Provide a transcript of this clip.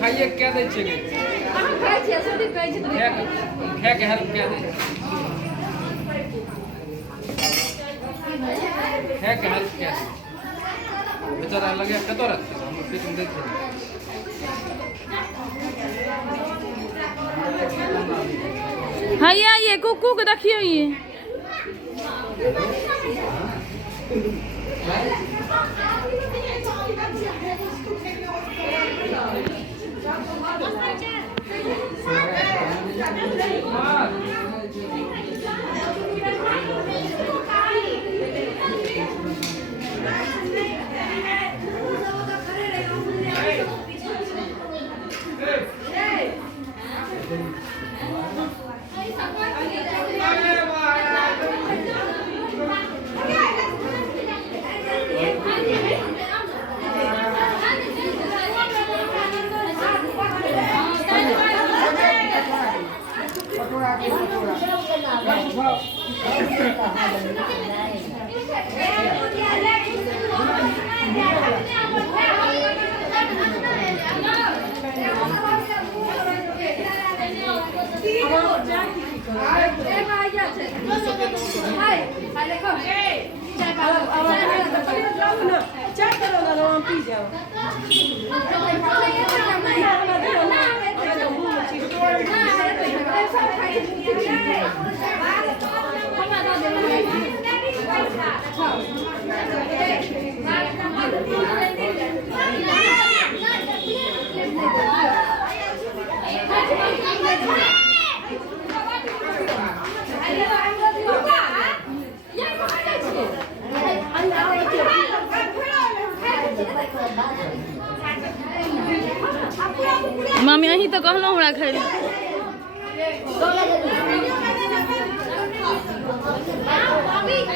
खाइए क्या दे छे अहाँ खाइ छियै सदी कहै छै खा के हेल्प क्या दे खा के हेल्प क्या दे बेचारा लगे कतो रखते हम पेट में देते हाँ ये कुकू को देखियो ये मामी अहीं तो कहलो हमरा खाइ